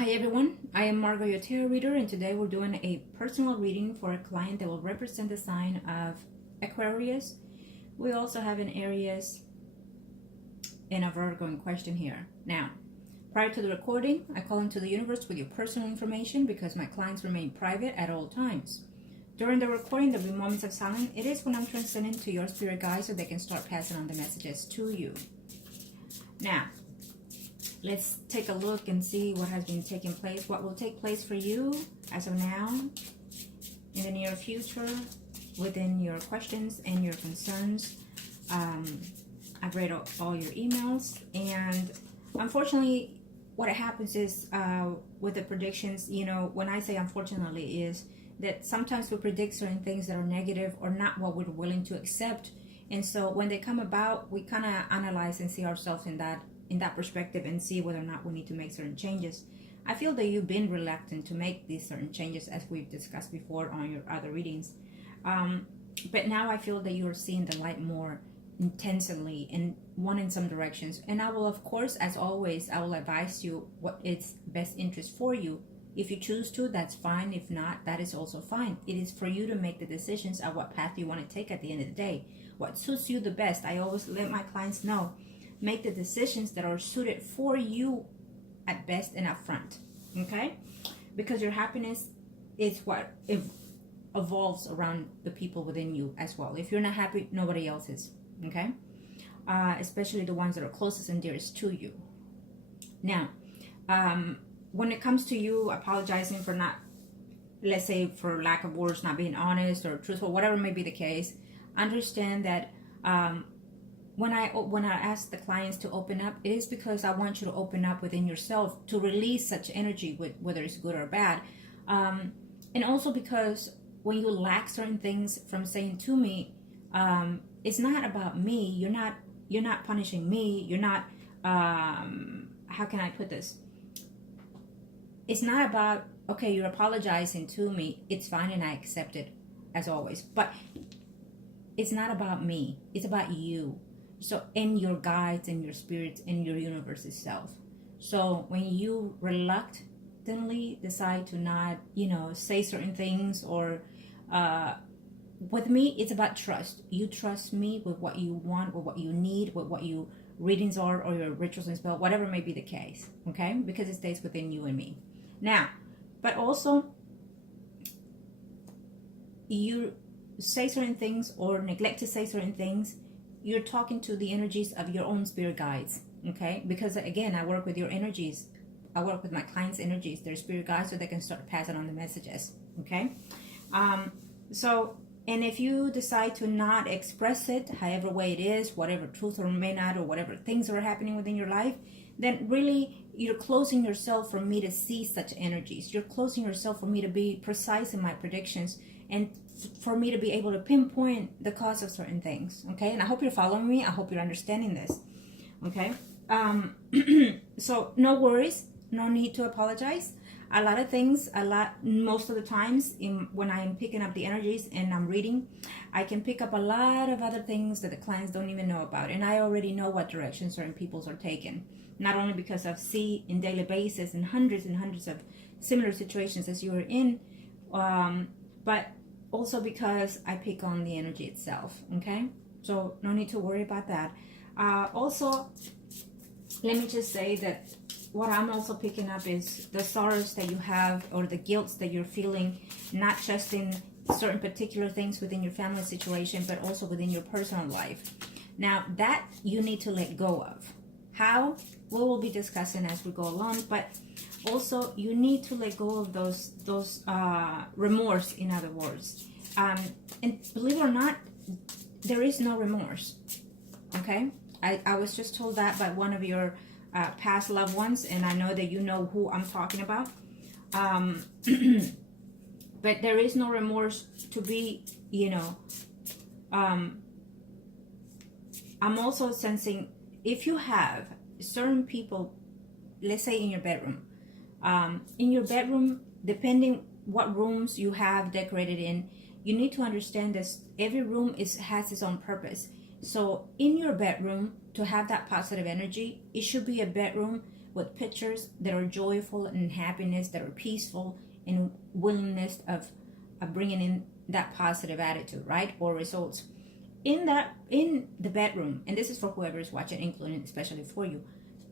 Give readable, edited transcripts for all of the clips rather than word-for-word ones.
Hi everyone, I am Margourtarotreader, and today we're doing a personal reading for a client that will represent the sign of Aquarius. We also have an Aries and a Virgo in question here. Now, prior to the recording, I call into the universe with your personal information because my clients remain private at all times. During the recording, there'll be moments of silence. It is when I'm transcending to your spirit guides so they can start passing on the messages to you. Now, let's take a look and see what has been taking place, what will take place for you as of now, in the near future, within your questions and your concerns. I've read all your emails, and unfortunately, what happens is with the predictions, you know, when I say unfortunately, is that sometimes we predict certain things that are negative or not what we're willing to accept. And so when they come about, we kind of analyze and see ourselves in that perspective and see whether or not we need to make certain changes. I feel that you've been reluctant to make these certain changes, as we've discussed before on your other readings. But now I feel that you're seeing the light more intensely and wanting some directions. And I will, of course, as always, I will advise you what is best interest for you. If you choose to, that's fine. If not, that is also fine. It is for you to make the decisions of what path you want to take at the end of the day. What suits you the best. I always let my clients know. Make the decisions that are suited for you at best and up front, okay? Because your happiness is what evolves around the people within you as well. If you're not happy, nobody else is, okay? Especially the ones that are closest and dearest to you. Now, when it comes to you apologizing for not, let's say for lack of words, not being honest or truthful, whatever may be the case, understand that when I ask the clients to open up, it is because I want you to open up within yourself to release such energy, whether it's good or bad. And also because when you lack certain things from saying to me, it's not about me. You're not punishing me. You're not, how can I put this? It's not about, okay, you're apologizing to me. It's fine and I accept it as always. But it's not about me. It's about you. So in your guides and your spirits in your universe itself. So when you reluctantly decide to not, say certain things, or with me, it's about trust. You trust me with what you want, with what you need, with what your readings are, or your rituals and spell, whatever may be the case, okay? Because it stays within you and me. Now, but also, you say certain things or neglect to say certain things, you're talking to the energies of your own spirit guides, okay? Because again, I work with your energies. I work with my clients' energies, their spirit guides, so they can start passing on the messages, okay? And if you decide to not express it, however way it is, whatever truth or may not, or whatever things are happening within your life, then really you're closing yourself for me to see such energies. You're closing yourself for me to be precise in my predictions, and for me to be able to pinpoint the cause of certain things, okay? And I hope you're following me. I hope you're understanding this, okay? So no worries, no need to apologize. A lot of things, most of the times when I'm picking up the energies and I'm reading, I can pick up a lot of other things that the clients don't even know about. And I already know what direction certain peoples are taking. Not only because I've seen in daily basis and hundreds of similar situations as you are in, but also because I pick on the energy itself, okay? So no need to worry about that. Also, let me just say that what I'm also picking up is the sorrows that you have, or the guilt that you're feeling, not just in certain particular things within your family situation, but also within your personal life. Now, that you need to let go of. How? We will be discussing as we go along, but also you need to let go of those remorse, in other words. And believe it or not, there is no remorse, okay? I was just told that by one of your past loved ones, and I know that you know who I'm talking about. But there is no remorse to be, I'm also sensing, if you have certain people, let's say in your bedroom, depending what rooms you have decorated in, you need to understand that every room has its own purpose. So in your bedroom, to have that positive energy, it should be a bedroom with pictures that are joyful and happiness, that are peaceful, and willingness of bringing in that positive attitude, right, or results. In the bedroom, and this is for whoever is watching, including especially for you,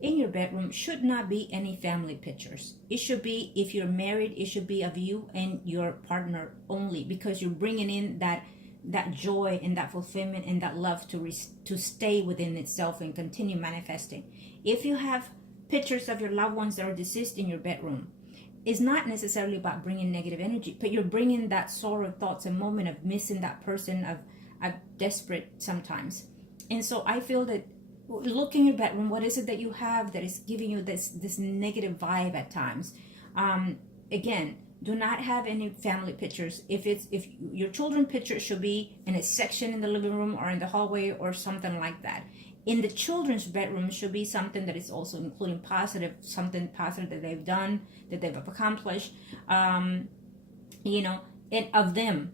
in your bedroom should not be any family pictures. It should be, if you're married, it should be of you and your partner only, because you're bringing in that joy and that fulfillment and that love to stay within itself and continue manifesting. If you have pictures of your loved ones that are deceased in your bedroom, it's not necessarily about bringing negative energy, but you're bringing that sorrow thoughts and moment of missing that person, of desperate sometimes. And so I feel that, look in your bedroom, what is it that you have that is giving you this negative vibe at times? Again, do not have any family pictures. If your children picture should be in a section in the living room or in the hallway or something like that. In the children's bedroom should be something that is also including positive, something positive that they've done, that they've accomplished, and of them,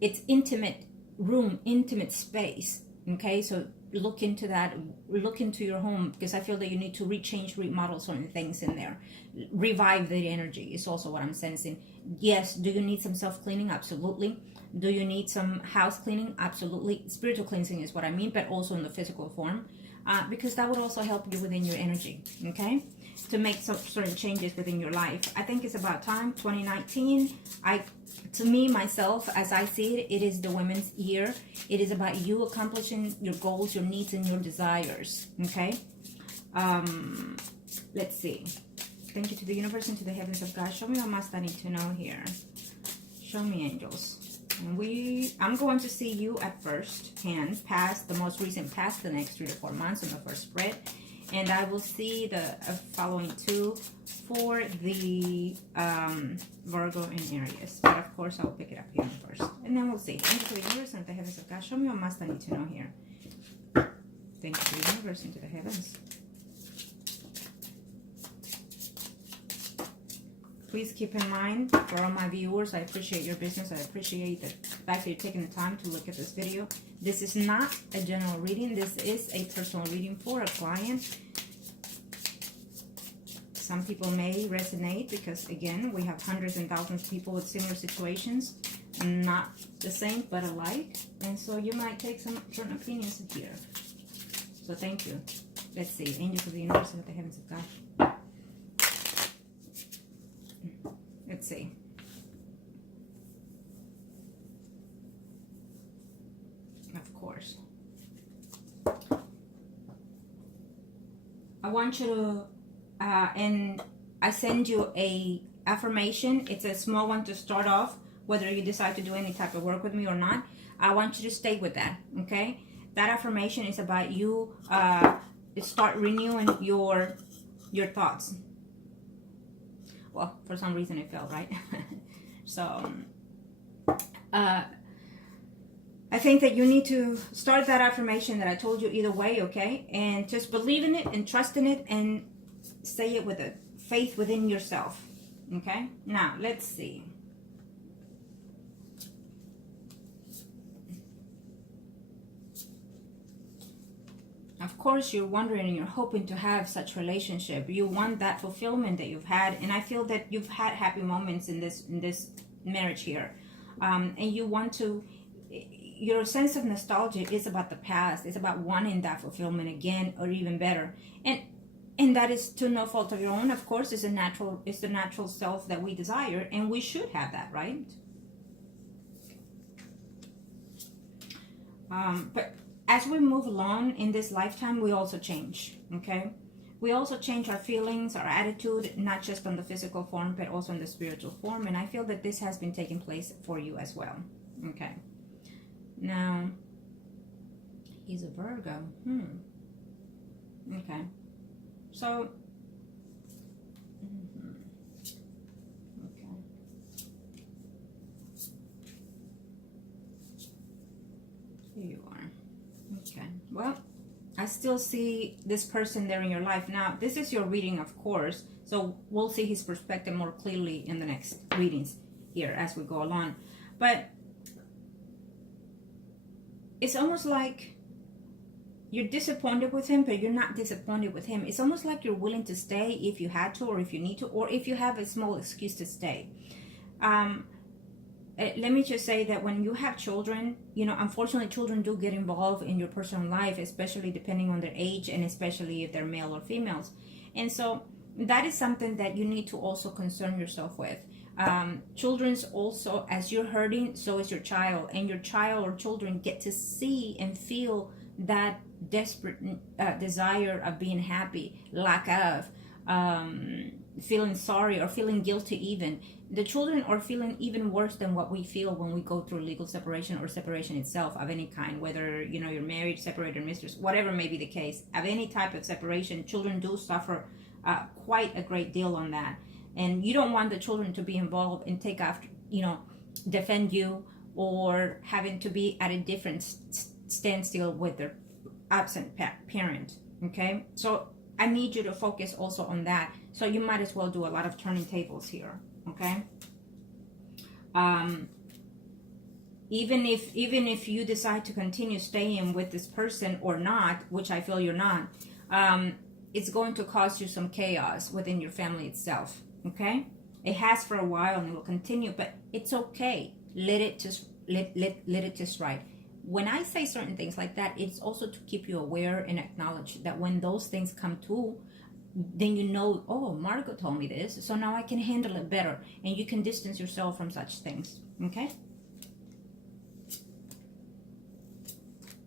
it's intimate room, intimate space. Okay, so look into that, look into your home, because I feel that you need to rechange, remodel certain things in there, revive the energy is also what I'm sensing. Yes, do you need some self-cleaning? Absolutely. Do you need some house cleaning? Absolutely. Spiritual cleansing is what I mean, but also in the physical form, because that would also help you within your energy, okay, to make some certain changes within your life. I think it's about time. 2019, to me, myself, as I see it, it is the women's year. It is about you accomplishing your goals, your needs, and your desires, okay? Let's see. Thank you to the universe and to the heavens of God. Show me what must I need to know here. Show me, angels. And I'm going to see you at first hand, past the most recent past, the next 3 to 4 months on the first spread. And I will see the following 2 for the Virgo and Aries. But of course, I'll pick it up here first. And then we'll see. Thank you to the universe and the heavens of God. Show me what must I need to know here. Thank you to the universe and to the heavens. Please keep in mind, for all my viewers, I appreciate your business. I appreciate the fact that you're taking the time to look at this video. This is not a general reading. This is a personal reading for a client. Some people may resonate because, again, we have hundreds and thousands of people with similar situations. Not the same, but alike. And so you might take some certain opinions here. So thank you. Let's see. Angels of the universe and the heavens of God. Let's see. Of course. I want you to, and I send you a affirmation. It's a small one to start off, whether you decide to do any type of work with me or not. I want you to stay with that, okay? That affirmation is about you start renewing your thoughts. Well, for some reason it fell, right? So, I think that you need to start that affirmation that I told you either way, okay? And just believe in it and trust in it and say it with a faith within yourself, okay? Now, let's see. Of course, you're wondering and you're hoping to have such relationship. You want that fulfillment that you've had, and I feel that you've had happy moments in this marriage here, and you want to. Your sense of nostalgia is about the past. It's about wanting that fulfillment again, or even better, and that is to no fault of your own. Of course, it's the natural self that we desire, and we should have that, right? But as we move along in this lifetime, we also change, okay? We also change our feelings, our attitude, not just on the physical form, but also in the spiritual form. And I feel that this has been taking place for you as well, okay? Now, he's a Virgo. Okay. So, okay. Here you are. Okay, well, I still see this person there in your life. Now, this is your reading, of course, so we'll see his perspective more clearly in the next readings here as we go along. But it's almost like you're disappointed with him, but you're not disappointed with him. It's almost like you're willing to stay if you had to, or if you need to, or if you have a small excuse to stay. Let me just say that when you have children, you know, unfortunately, children do get involved in your personal life, especially depending on their age, and especially if they're male or females. And so that is something that you need to also concern yourself with. Children's also, as you're hurting, so is your child, and your child or children get to see and feel that desperate desire of being happy, lack of, feeling sorry or feeling guilty. Even the children are feeling even worse than what we feel when we go through legal separation or separation itself of any kind, whether, you know, you're married, separated, mistress, whatever may be the case. Of any type of separation, children do suffer quite a great deal on that. And you don't want the children to be involved and take after, you know, defend you, or having to be at a different standstill with their absent parent. Okay, so I need you to focus also on that. So you might as well do a lot of turning tables here. Okay, even if you decide to continue staying with this person or not, which I feel you're not, it's going to cause you some chaos within your family itself. Okay, it has for a while and it will continue, but it's okay. Let it just let it just ride. When I say certain things like that, it's also to keep you aware and acknowledge that when those things come to, then you know, oh, Margot told me this, so now I can handle it better, and you can distance yourself from such things. Okay,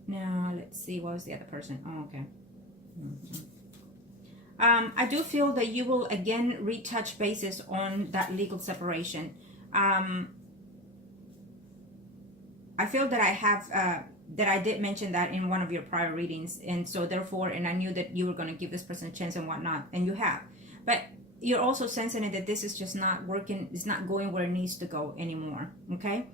now let's see, what was the other person? Oh, okay. I do feel that you will again retouch bases on that legal separation. I feel that I have that I did mention that in one of your prior readings, and so therefore, and I knew that you were going to give this person a chance and whatnot, and you have. But you're also sensing it that this is just not working. It's not going where it needs to go anymore. Okay,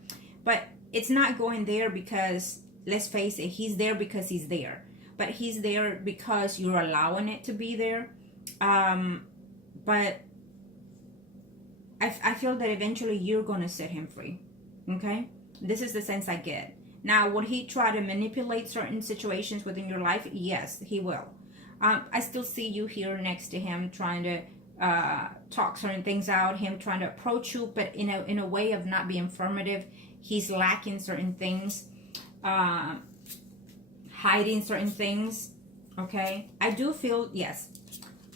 but it's not going there because, let's face it, he's there because he's there. But he's there because you're allowing it to be there. But I feel that eventually you're going to set him free. Okay, this is the sense I get. Now, would he try to manipulate certain situations within your life? Yes, he will. I still see you here next to him trying to talk certain things out, him trying to approach you, but in a way of not being affirmative. He's lacking certain things, hiding certain things. Okay, I do feel, yes,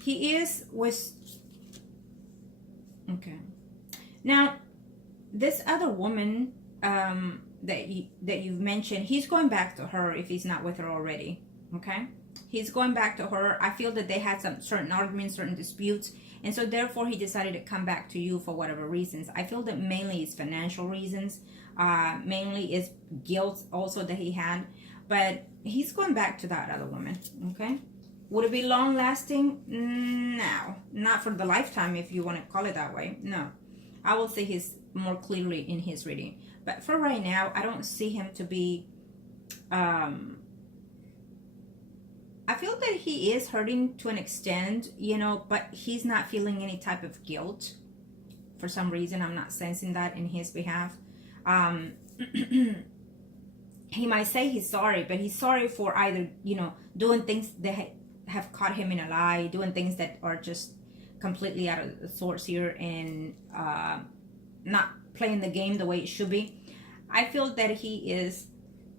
he is with, okay. Now, this other woman that you've mentioned, he's going back to her if he's not with her already. Okay, he's going back to her. I feel that they had some certain arguments, certain disputes, and so therefore he decided to come back to you for whatever reasons. I feel that mainly it's financial reasons, mainly is guilt also that he had, but he's going back to that other woman. Okay, would it be long lasting? No, not for the lifetime, if you want to call it that way. No, I will say he's more clearly in his reading. But for right now, I don't see him to be, I feel that he is hurting to an extent, you know, but he's not feeling any type of guilt. For some reason, I'm not sensing that in his behalf. He might say he's sorry, but he's sorry for either, you know, doing things that have caught him in a lie, doing things that are just completely out of the source here, and not playing the game the way it should be. I feel that he is,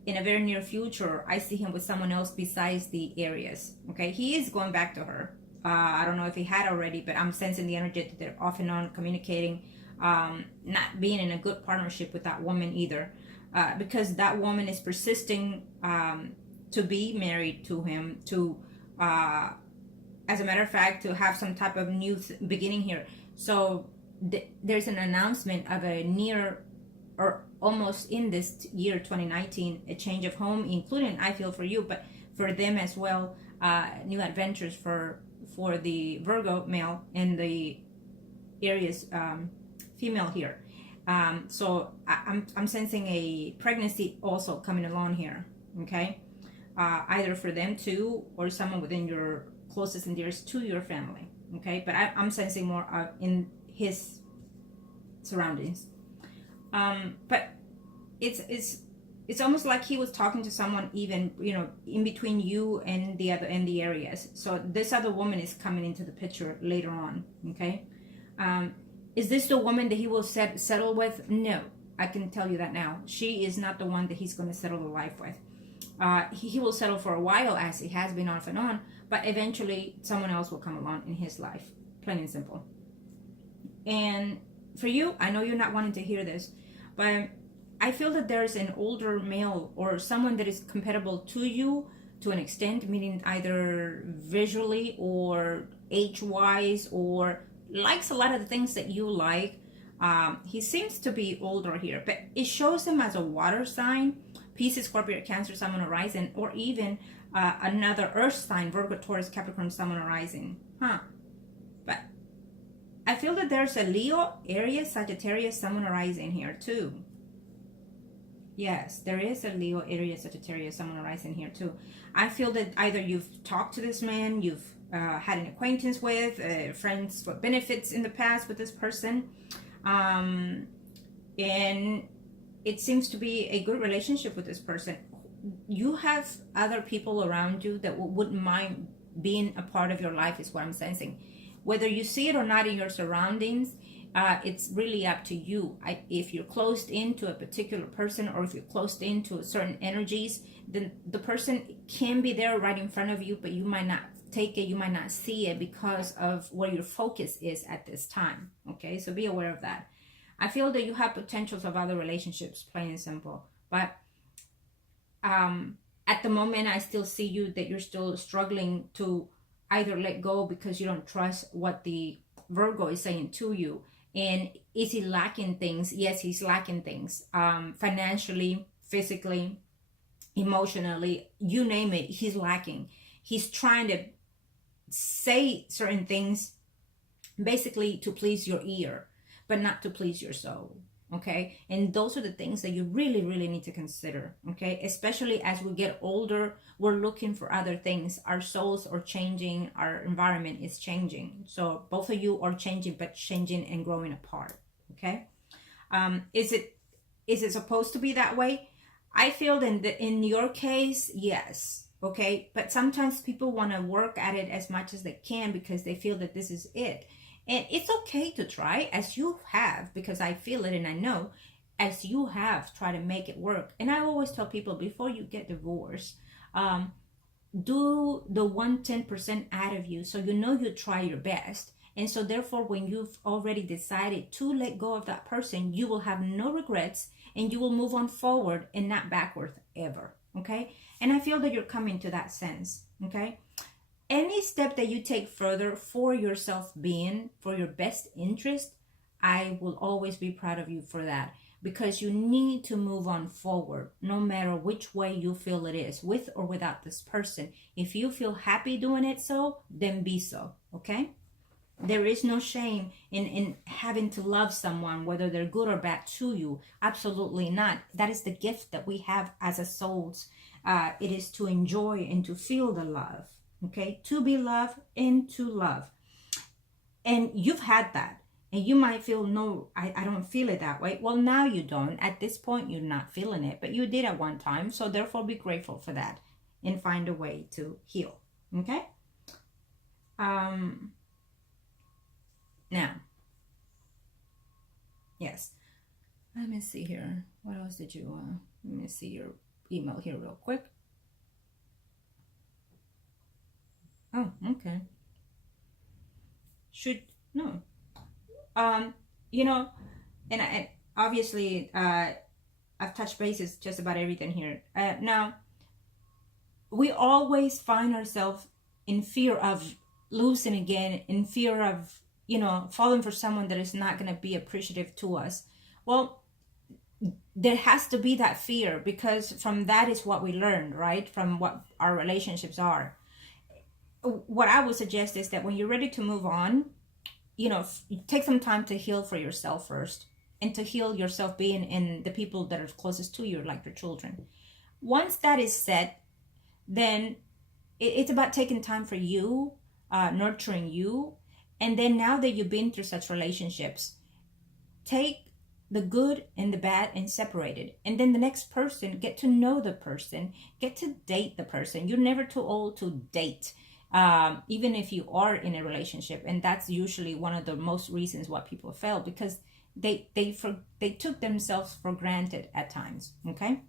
in a very near future, I see him with someone else besides the Aquarius. Okay, he is going back to her. I don't know if he had already, but I'm sensing the energy that they're off and on communicating, not being in a good partnership with that woman either, because that woman is persisting to be married to him, to as a matter of fact, to have some type of new beginning here. So there's an announcement of a near or almost in this year 2019, a change of home, including, I feel, for you, but for them as well, new adventures for the Virgo male and the Aries female here. So I'm sensing a pregnancy also coming along here. Okay, either for them too, or someone within your closest and dearest to your family. Okay, but I'm sensing more in his surroundings. But it's it's almost like he was talking to someone even, in between you and the Aries. So this other woman is coming into the picture later on. Okay. Is this the woman that he will settle with? No, I can tell you that now. She is not the one that he's going to settle the life with. He will settle for a while, as he has been off and on, but eventually someone else will come along in his life, plain and simple. And for you, I know you're not wanting to hear this, but I feel that there's an older male or someone that is compatible to you to an extent, meaning either visually or age-wise, or likes a lot of the things that you like. He seems to be older here, but it shows him as a water sign, Pisces, Scorpio, Cancer, Sun, Moon, or Rising, or even another earth sign, Virgo, Taurus, Capricorn, Sun, Moon, or Rising. But I feel that there's a Leo, Aries, Sagittarius, Sun, Moon, or Rising here too. Yes, there is a Leo, Aries, Sagittarius, Sun, Moon, or Rising here too. I feel that either you've talked to this man, you've had an acquaintance with, friends for benefits in the past with this person, and it seems to be a good relationship with this person. You have other people around you that wouldn't mind being a part of your life, is what I'm sensing. Whether you see it or not in your surroundings, it's really up to you. If you're closed into a particular person, or if you're closed into certain energies, then the person can be there right in front of you, but you might not take it, you might not see it because of where your focus is at this time. Okay, so be aware of that. I feel that you have potentials of other relationships, plain and simple. But at the moment, I still see you that you're still struggling to either let go because you don't trust what the Virgo is saying to you. And is he lacking things? Yes, he's lacking things. Financially, physically, emotionally, you name it, he's lacking. He's trying to say certain things basically to please your ear, but not to please your soul. Okay, and those are the things that you really need to consider. Okay, especially as we get older, we're looking for other things. Our souls are changing, our environment is changing. So both of you are changing, but changing and growing apart. Okay, is it supposed to be that way? I feel in your case, yes. Okay, but sometimes people want to work at it as much as they can because they feel that this is it. And it's okay to try, as you have, because I feel it and I know, as you have tried to make it work. And I always tell people, before you get divorced, do the 110% out of you, so you know you try your best. And so therefore, when you've already decided to let go of that person, you will have no regrets and you will move on forward and not backward ever. Okay? And I feel that you're coming to that sense. Okay? Any step that you take further for your self-being, for your best interest, I will always be proud of you for that, because you need to move on forward no matter which way you feel it is, with or without this person. If you feel happy doing it so, then be so. Okay? There is no shame in having to love someone, whether they're good or bad to you. Absolutely not. That is the gift that we have as a souls. It is to enjoy and to feel the love. Okay, to be loved and to love. And you've had that. And you might feel, no, I don't feel it that way. Well, now you don't. At this point, you're not feeling it. But you did at one time. So therefore, be grateful for that. And find a way to heal. Okay? Now. Yes. Let me see here. What else did you... let me see your email here real quick. Oh, okay. No. And I obviously, I've touched bases just about everything here. Now, we always find ourselves in fear of losing again, in fear of, falling for someone that is not going to be appreciative to us. Well, there has to be that fear, because from that is what we learned, right? From what our relationships are. What I would suggest is that when you're ready to move on, take some time to heal for yourself first, and to heal yourself being in the people that are closest to you, like your children. Once that is set, then it's about taking time for you, nurturing you. And then now that you've been through such relationships, take the good and the bad and separate it. And then the next person, get to know the person, get to date the person. You're never too old to date, even if you are in a relationship. And that's usually one of the most reasons why people fail, because they took themselves for granted at times. Okay.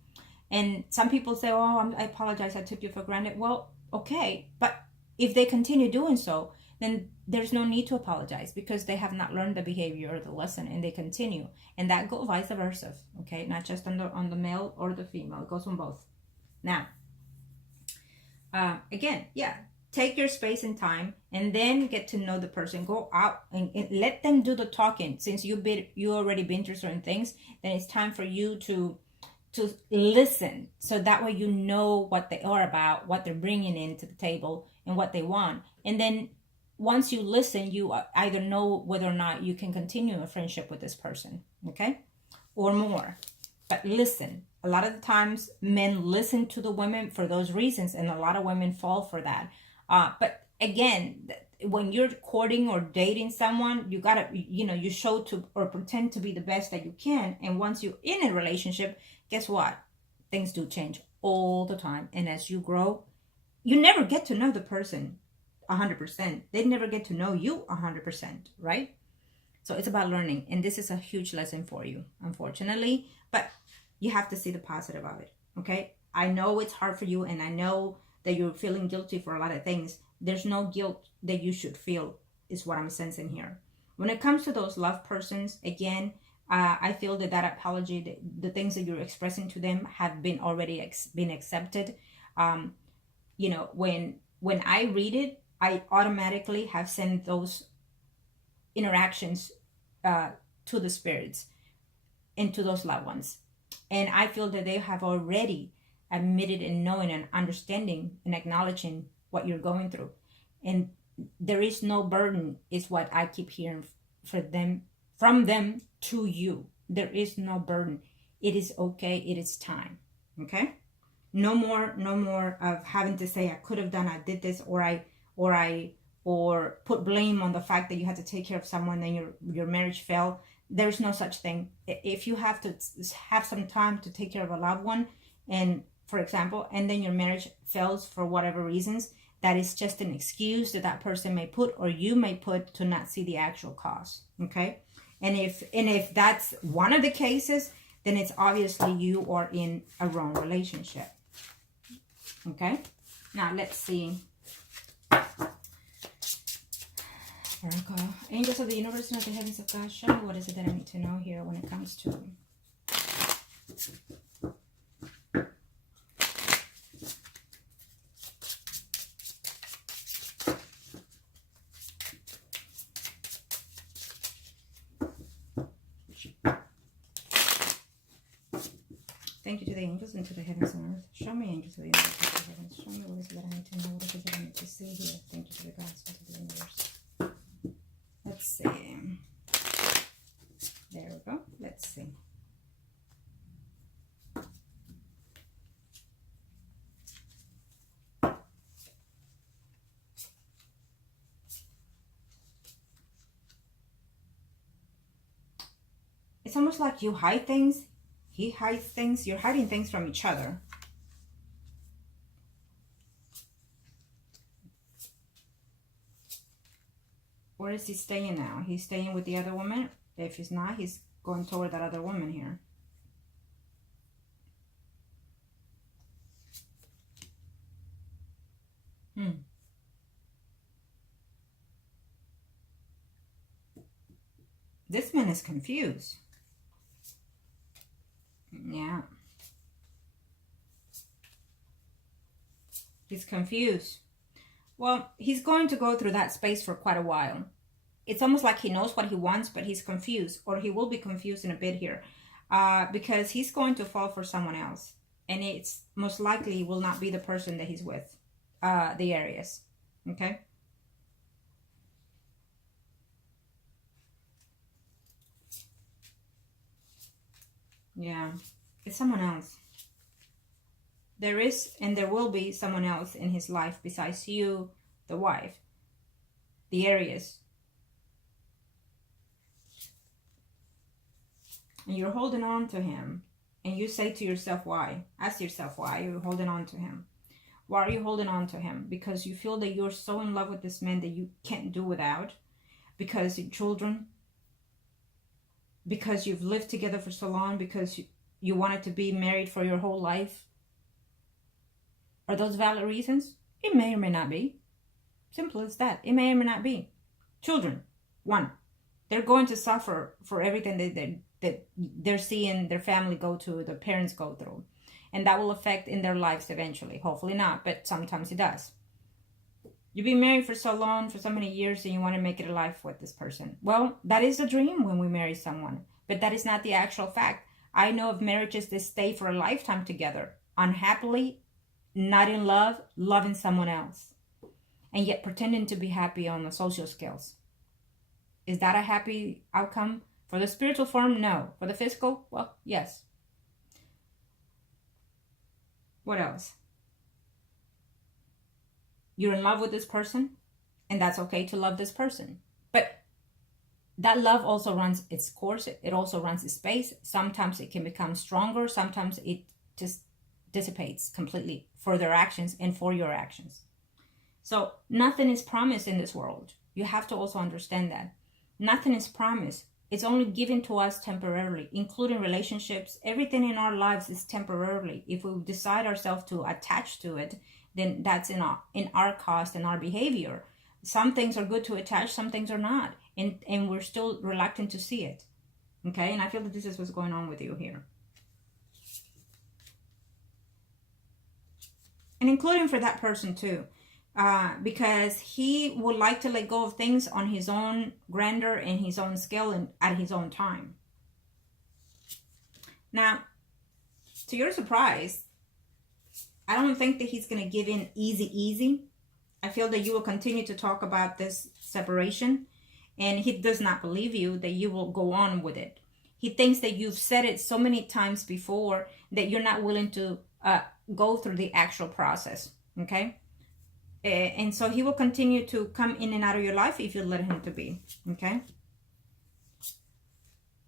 And some people say, oh, I apologize, I took you for granted. Well, okay, but if they continue doing so, then there's no need to apologize, because they have not learned the behavior or the lesson, and they continue. And that goes vice versa, okay? Not just on the male or the female. It goes on both. Now, again, yeah, take your space and time, and then get to know the person. Go out and let them do the talking. Since you already been through certain things, then it's time for you to listen, so that way you know what they are about, what they're bringing into the table, and what they want. And then once you listen, you either know whether or not you can continue a friendship with this person, okay, or more. But listen. A lot of the times men listen to the women for those reasons, and a lot of women fall for that. But again, when you're courting or dating someone, you gotta, you show to or pretend to be the best that you can. And once you're in a relationship, guess what? Things do change all the time. And as you grow, you never get to know the person 100%. They never get to know you 100%, right? So it's about learning. And this is a huge lesson for you, unfortunately. But you have to see the positive of it, okay? I know it's hard for you, and I know that you're feeling guilty for a lot of things. There's no guilt that you should feel, is what I'm sensing here. When it comes to those love persons, again, I feel that apology, the things that you're expressing to them have been already been accepted. When I read it, I automatically have sent those interactions to the spirits and to those loved ones. And I feel that they have already admitted and knowing and understanding and acknowledging what you're going through. And there is no burden, is what I keep hearing from them to you. There is no burden. It is okay. It is time. Okay? No more of having to say, I could have done, I did this, or put blame on the fact that you had to take care of someone and your marriage fell. There's no such thing. If you have to have some time to take care of a loved one, and for example, and then your marriage fails for whatever reasons, that is just an excuse that person may put, or you may put, to not see the actual cause. Okay? And if that's one of the cases, then it's obviously you are in a wrong relationship. Okay? Now let's see. Oracle. Angels of the universe and of the heavens of God, show me what is it that I need to know here when it comes to thank you to the angels and to the heavens and earth. Show me, angels of the universe and to the heavens. Show me what is it that I need to know, what is it that I need to see here. Thank you to the gods and to the universe. Let's see. There we go. Let's see. It's almost like you hide things. He hides things. You're hiding things from each other. Where is he staying now? He's staying with the other woman. If he's not, he's going toward that other woman here. This man is confused. Yeah. He's confused. Well, he's going to go through that space for quite a while. It's almost like he knows what he wants, but he's confused, or he will be confused in a bit here, because he's going to fall for someone else, and it's most likely will not be the person that he's with, the Aries. Okay. Yeah, it's someone else. There is and there will be someone else in his life besides you, the wife, the Aries. and you're holding on to him, and you say to yourself, why? Ask yourself, why you're holding on to him. Why are you holding on to him? Because you feel that you're so in love with this man that you can't do without, because your children, because you've lived together for so long, because you wanted to be married for your whole life. Are those valid reasons? It may or may not be. Simple as that. It may or may not be. Children, one, they're going to suffer for everything that they're seeing their family go through, their parents go through. And that will affect in their lives eventually. Hopefully not, but sometimes it does. You've been married for so long, for so many years, and you want to make it a life with this person. Well, that is a dream when we marry someone, but that is not the actual fact. I know of marriages that stay for a lifetime together, unhappily, not in love, loving someone else, and yet pretending to be happy on the social scales. Is that a happy outcome? For the spiritual form, no. For the physical, well, yes. What else? You're in love with this person, and that's okay to love this person. But that love also runs its course. It also runs its pace. Sometimes it can become stronger. Sometimes it just dissipates completely for their actions and for your actions. So nothing is promised in this world. You have to also understand that. Nothing is promised. It's only given to us temporarily, including relationships. Everything in our lives is temporarily. If we decide ourselves to attach to it, then that's in our cost and our behavior. Some things are good to attach, some things are not. And we're still reluctant to see it. Okay? And I feel that this is what's going on with you here. And including for that person too. Because he would like to let go of things on his own grandeur and his own scale and at his own time. Now, to your surprise, I don't think that he's going to give in easy. I feel that you will continue to talk about this separation, and he does not believe you that you will go on with it. He thinks that you've said it so many times before that you're not willing to go through the actual process, okay? And so he will continue to come in and out of your life if you let him to be, okay?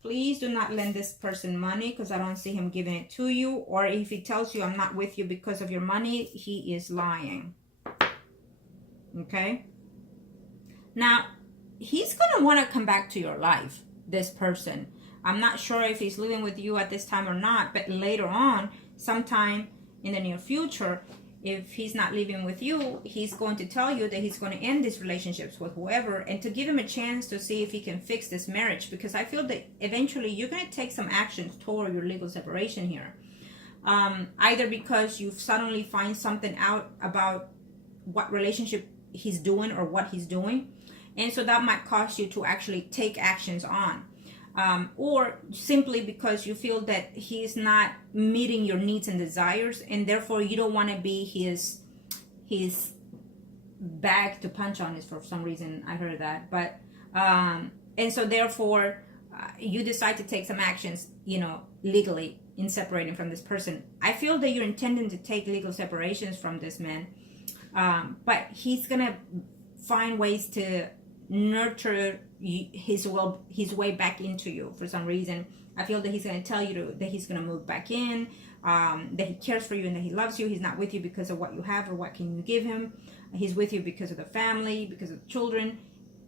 Please do not lend this person money, because I don't see him giving it to you. Or if he tells you I'm not with you because of your money, he is lying, okay? Now, he's going to want to come back to your life, this person. I'm not sure if he's living with you at this time or not, but later on, sometime in the near future, if he's not living with you, he's going to tell you that he's going to end these relationships with whoever, and to give him a chance to see if he can fix this marriage, because I feel that eventually you're going to take some actions toward your legal separation here. Either because you suddenly find something out about what relationship he's doing or what he's doing, and so that might cause you to actually take actions on. Or simply because you feel that he's not meeting your needs and desires, and therefore you don't want to be his bag to punch on. Is for some reason I heard that, but and so therefore you decide to take some actions, legally in separating from this person. I feel that you're intending to take legal separations from this man, but he's gonna find ways to nurture his way back into you for some reason. I feel that he's going to tell you that he's going to move back in, that he cares for you and that he loves you. He's not with you because of what you have or what can you give him. He's with you because of the family, because of the children.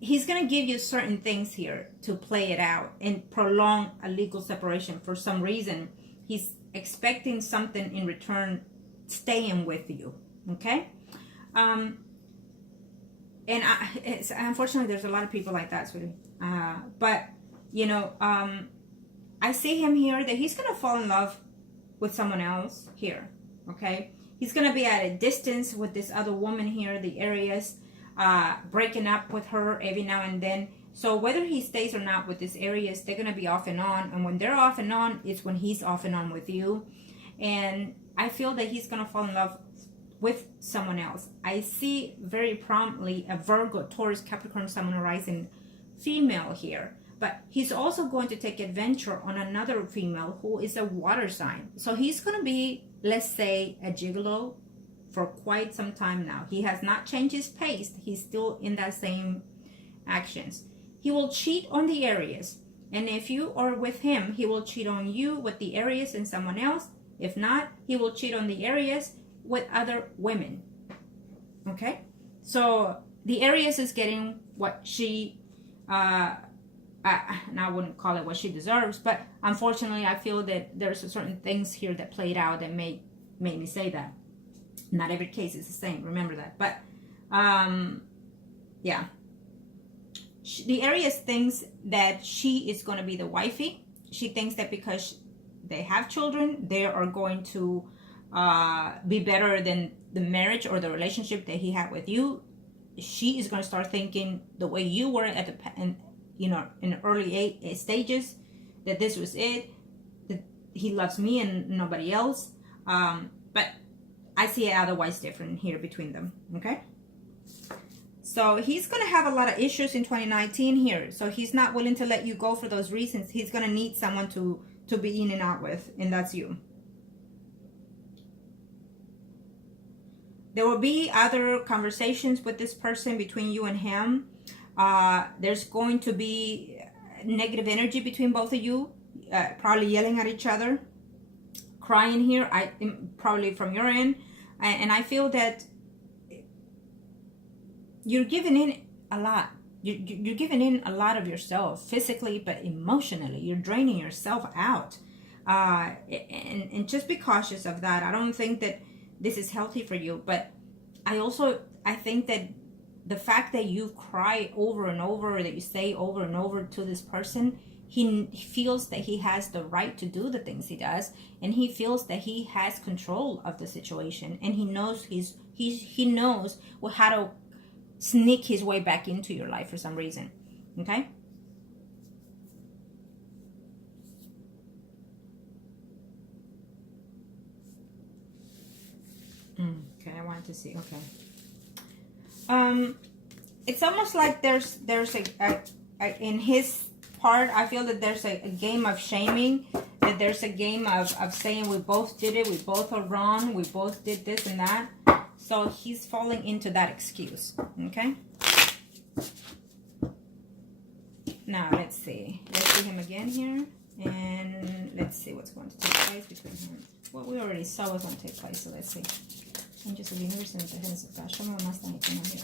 He's going to give you certain things here to play it out and prolong a legal separation for some reason. He's expecting something in return, staying with you, okay? And unfortunately, there's a lot of people like that, sweetie. But, I see him here that he's going to fall in love with someone else here, okay? He's going to be at a distance with this other woman here, the Aquarius, breaking up with her every now and then. So whether he stays or not with this Aquarius, they're going to be off and on. And when they're off and on, it's when he's off and on with you. And I feel that he's going to fall in love with someone else. I see very promptly a Virgo, Taurus, Capricorn, Sun, rising female here. But he's also going to take adventure on another female who is a water sign. So he's going to be, let's say, a gigolo for quite some time now. He has not changed his pace. He's still in that same actions. He will cheat on the Aquarius. And if you are with him, he will cheat on you with the Aries and someone else. If not, he will cheat on the Aries with other women. Okay? So the Aries is getting what she, and I wouldn't call it what she deserves, but unfortunately, I feel that there's certain things here that played out that made me say that. Not every case is the same. Remember that. But, yeah. The Aries thinks that she is going to be the wifey. She thinks that because they have children, they are going to be better than the marriage or the relationship that he had with you. She is going to start thinking the way you were at in the early stages, that this was it, that he loves me and nobody else. But I see it otherwise different here between them. Okay. So he's going to have a lot of issues in 2019 here. So he's not willing to let you go for those reasons. He's going to need someone to be in and out with, and that's you. There will be other conversations with this person between you and him. There's going to be negative energy between both of you, probably yelling at each other, crying here, probably from your end. And I feel that you're giving in a lot. You're giving in a lot of yourself, physically, but emotionally. You're draining yourself out. And just be cautious of that. I don't think that this is healthy for you. But I think that the fact that you cry over and over, or that you say over and over to this person, he feels that he has the right to do the things he does. And he feels that he has control of the situation. And he knows he knows how to sneak his way back into your life for some reason. Okay? Okay, I wanted to see. Okay. It's almost like there's a in his part, I feel that there's a game of shaming, that there's a game of saying we both did it, we both are wrong, we both did this and that. So he's falling into that excuse, okay? Now, let's see. Let's see him again here. And let's see what's going to take place between him. Well, we already saw what's going to take place, so let's see. Angels of the universe and the heavens of God. Show me what más está here.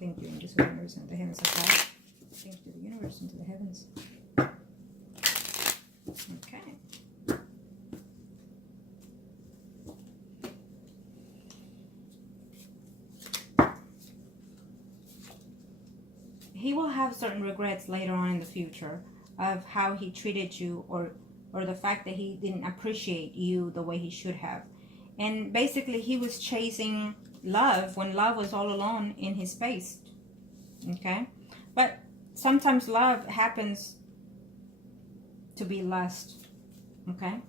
Thank you, angels of the universe and the heavens of God. Thank you to the universe and to the heavens. Okay. He will have certain regrets later on in the future of how he treated you, or the fact that he didn't appreciate you the way he should have. And basically he was chasing love when love was all alone in his space. Okay? But sometimes love happens to be lust. Okay?